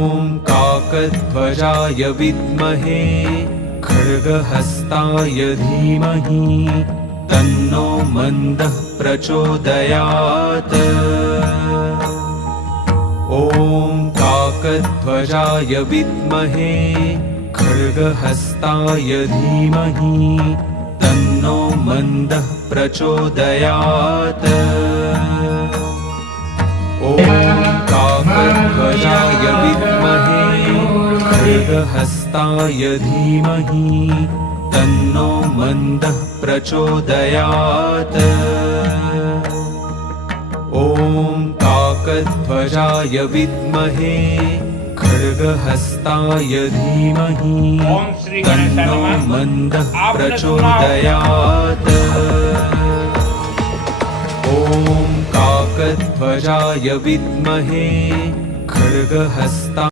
ॐ काकध्वजाय विद्महे खड्गहस्ताय धीमहि तन्नो मन्दः प्रचोदयात्। ॐ काकध्वजाय विद्महे खड्गहस्ताय धीमहि तन्नो मन्दः प्रचोदयात्। ॐ काकध्वजाय विद्महे खड्गहस्ताय धीमहि तन्नो मन्दः प्रचोदयात्। ॐ काकध्वजाय विद्महे खड्गहस्ताय धीमहि तन्नो मन्दः प्रचोदयात्। ॐ काकध्वजाय विद्महे खड्गहस्ताय